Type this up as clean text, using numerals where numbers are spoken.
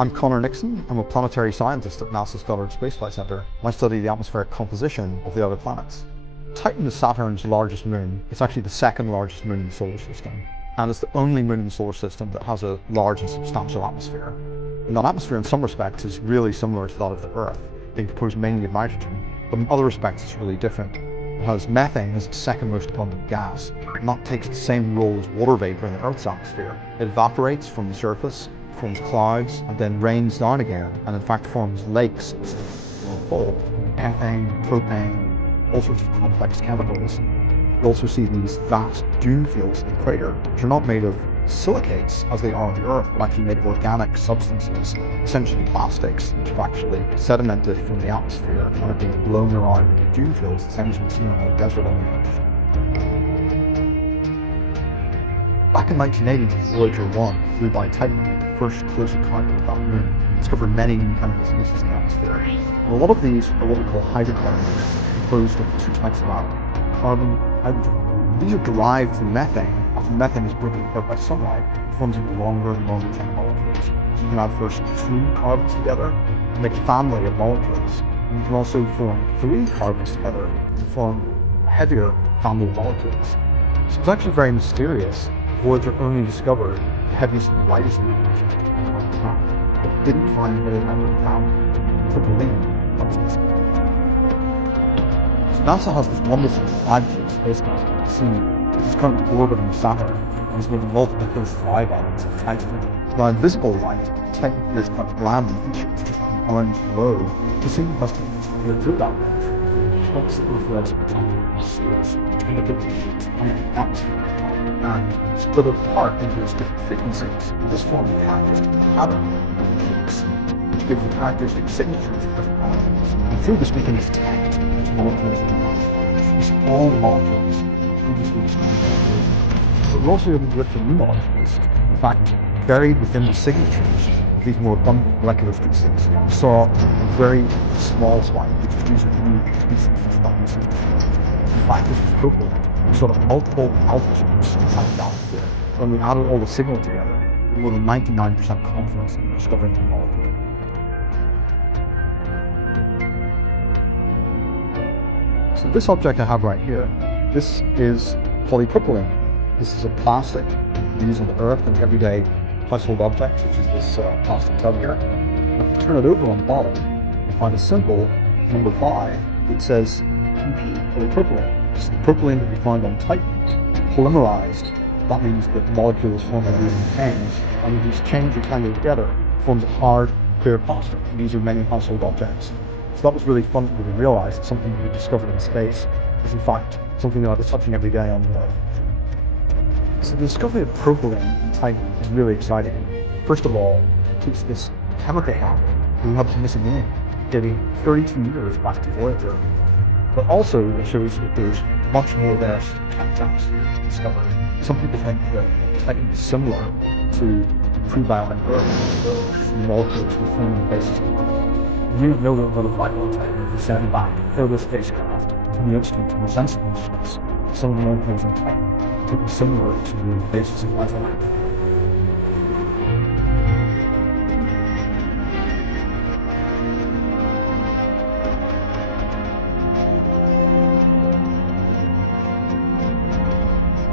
I'm Connor Nixon. I'm a planetary scientist at NASA's Goddard Space Flight Center. I study the atmospheric composition of the other planets. Titan is Saturn's largest moon. It's actually the second largest moon in the solar system. And it's the only moon in the solar system that has a large and substantial atmosphere. And that atmosphere in some respects is really similar to that of the Earth, being composed mainly of nitrogen. But in other respects it's really different. It has methane as its second most abundant gas, and that takes the same role as water vapor in the Earth's atmosphere. It evaporates from the surface, forms clouds, and then rains down again, and in fact forms lakes full of ethane, propane, all sorts of complex chemicals. You also see these vast dune fields in the crater, which are not made of silicates as they are on the Earth, but actually made of organic substances, essentially plastics, which have actually sedimented from the atmosphere and are being blown around in the dune fields, essentially seen on a desert on the Earth. Back in 1980, Voyager 1 flew by Titan, the first close encounter with that moon, discovered many new chemical species in the atmosphere. And a lot of these are what we call hydrocarbons, composed of two types of atoms, carbon and hydrogen. These are derived from methane. After methane is broken apart by sunlight, it forms into longer and longer chain molecules. So you can add first two carbons together and make a family of molecules. And you can also form three carbons together and form a heavier family of molecules. So it's actually very mysterious. Voyager only discovered the heaviest and lightest molecules on the planet, but didn't find any kind of found Propylene. So NASA has this wonderful flagship spacecraft, Cassini, which is currently orbiting Saturn and is making multiple close flybys of Titan. Now, in visible light, Titan appears quite bland and features, an orange glow. Cassini has to go through that range. Helps it reflect space between the atmosphere and split it apart into its different frequencies. And this forms a characteristic pattern peaks, which gives the characteristic signatures of different molecules. And through this we can detect which molecules are not. These all molecules through this we can. But we're also able to look for new molecules. In fact, buried within the signatures of these more abundant molecular species, we saw a very small spike which produced a new species of spikes. In fact, this was propylene. We saw multiple altitudes inside the atmosphere. When we added all the signal together, we were 99% confidence in discovering the molecule. So this object I have right here, this is polypropylene. This is a plastic we use on the Earth and everyday household objects, which is this plastic tub here. And if you turn it over on the bottom, you find a symbol, number 5, that says PP, polypropylene. It's the propylene that we find on Titan, polymerized. That means that the molecules form a new chains, and these chains are tangled together, forms a hard, clear plastic. And these are many household objects. So that was really fun when we realized that something we discovered in space is in fact something that I was touching every day on the Earth. So the discovery of propylene in Titan is really exciting. First of all, it keeps this chemical bond we have been missing in, dating 32 years back to Voyager. But also it shows that there's much more there to discover. Some people think that Titan is similar to pre-bionic Earth, the molecules we form on the basis of life. We didn't know that a little light on Titan was sent back to kill the spacecraft from the instrument and the sensing instruments. Some of the molecules in Titan could be similar to the basis of life on Earth.